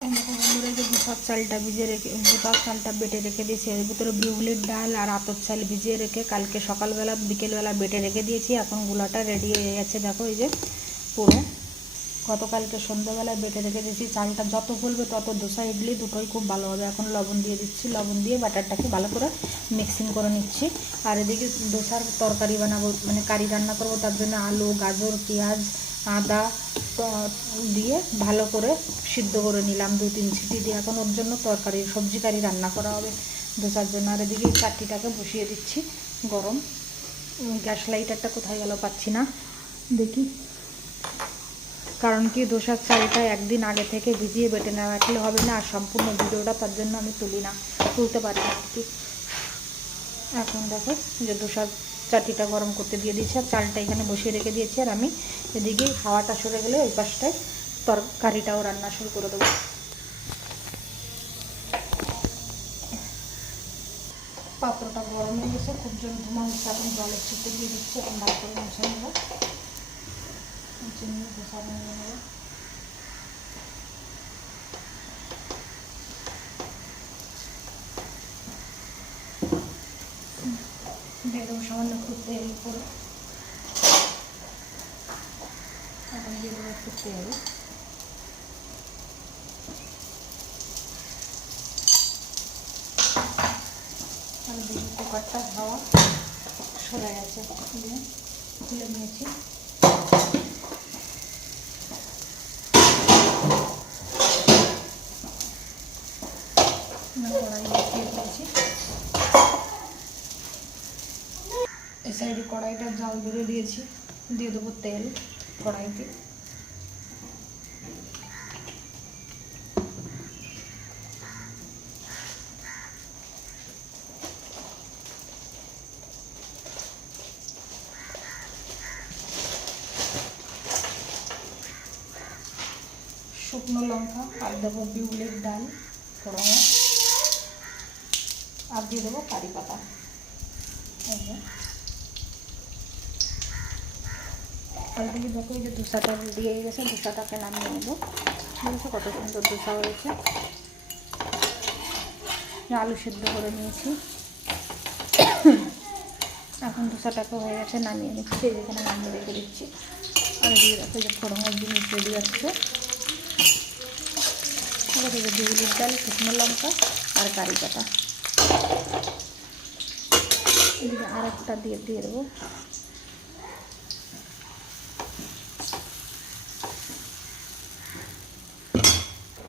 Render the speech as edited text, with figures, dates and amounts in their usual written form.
দেখো বন্ধুরা, যে দুপাক চালটা বেটে রেখে দিয়েছি। এর ভিতরে বিউলির ডাল আর আতপ চাল ভিজিয়ে রেখে কালকে সকালবেলা বিকেলবেলা বেটে রেখে দিয়েছি। এখন গুলাটা রেডি হয়ে গেছে। দেখো এই যে পুরো গতকালকে সন্ধ্যাবেলায় বেটে রেখে দিয়েছি। চালটা যত ফুলবে তত ধোসা ইডলি দুটোই খুব ভালো হবে। এখন লবণ দিয়ে দিচ্ছি, লবণ দিয়ে বাটারটাকে ভালো করে মিক্সিং করে নিচ্ছি। আর এদিকে ধোসার তরকারি বানাবো, মানে কারি রান্না করবো। তার জন্য আলু, গাজর, পেঁয়াজ, আদা দিয়ে ভালো করে সিদ্ধ করে নিলাম 2-3 সিটি দিয়ে। এখন ওর জন্য তরকারি সবজি কারি রান্না করা হবে ধোসার জন্য। আর এদিকে চাটনিটাকে বসিয়ে দিচ্ছি গরম। গ্যাস লাইটারটা কোথায় গেল পাচ্ছি না, দেখি। কারণ কি ধোসার চালটা একদিন আগে থেকে ভিজিয়ে বেটে না রাখলে হবে না। আর সম্পূর্ণ ভিডিওটা তার জন্য আমি তুলতে পারি না আর কি। এখন দেখো যে ধোসার চাটনিটা গরম করতে দিয়ে দিয়েছি আর চালটা এখানে বসিয়ে রেখে দিয়েছি। আর আমি এদিকে হাওয়াটা সরে গেলে ওই পাশটায় তরকারিটাও রান্না শুরু করে দেবো। পাত্রটা গরম হয়ে গেছে, খুব জল ধোঁয়া হচ্ছে। এখন জলের ছিটে দিয়ে দিচ্ছি। এখন ভালো করে মুছে নেবো, চিনি ধোসা বানিয়ে নেবো। দিয়ে দেবো সামান্য একটু তেল করে। এখন দিয়ে দেবো একটু তেল। আর দিয়ে কুকারটা হাওয়া সরে গেছে, দিয়ে খুলে নিয়েছি। কড়াই বসিয়ে দিয়েছি। এই সাইডে কড়াইটা জাল ধরে দিয়েছি। দিয়ে দেবো তেল কড়াইতে। শুকনো লঙ্কা আর দেবো বিউলির ডাল ফোড়নে। আর দিয়ে দেবো কারি পাতা। আর দিকে দেখো এই যে ধোসাটা দিয়ে গেছে, ধোসাটাকে নামিয়ে নেবো। দেখো কত সুন্দর ধোসা হয়েছে। আলু সিদ্ধ করে নিয়েছি। এখন ধোসাটাকে হয়ে গেছে, নামিয়ে নিচ্ছি। যেখানে নামিয়ে রেখে দিচ্ছি। আর দিয়ে দেখো যে ফোড়নের জিনিস রেডি আসছে। দেখো যে বিউলির ডাল, শুকনো লঙ্কা আর কারি পাতা। এদিকে আর একটা দিয়ে দেবো